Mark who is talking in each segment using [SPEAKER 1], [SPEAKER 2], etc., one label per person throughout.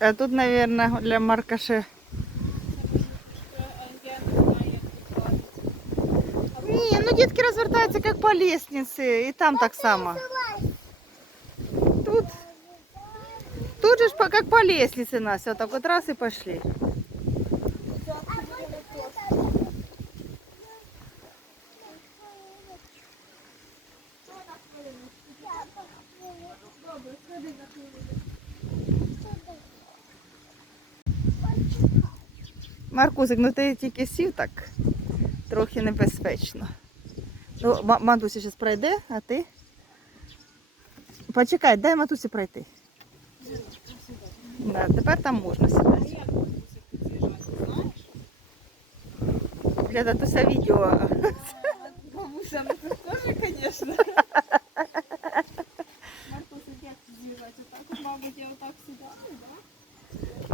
[SPEAKER 1] А тут, мабуть, для Маркаши.
[SPEAKER 2] Не як
[SPEAKER 1] ну дітки розвертаються як по лестниці, і там так само. Тут, тут же как по лестнице нас, так вот раз и пошли. Маркусик, ну ти тільки сів так трохи небезпечно. Ну, Матуся зараз пройде, а ти? Почекай, дай матусі пройти. Да, тепер там можна сідати. Для татуся відео.
[SPEAKER 2] Бабуся, ну ти теж, звісно. Маркуся, як під'їжджати? Отак, от, мабуть, я отак сідаю, так?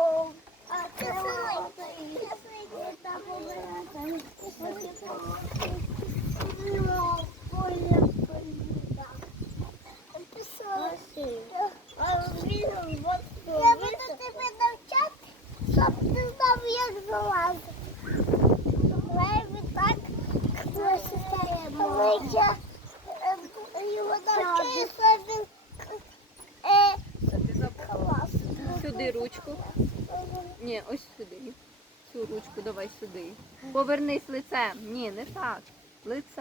[SPEAKER 2] ти
[SPEAKER 3] знав, як залазити. Так е, його е, клас.
[SPEAKER 4] Сюди ручку. Ні, ось сюди. Цю ручку давай сюди. Повернись лицем. Ні, не так. Лицем.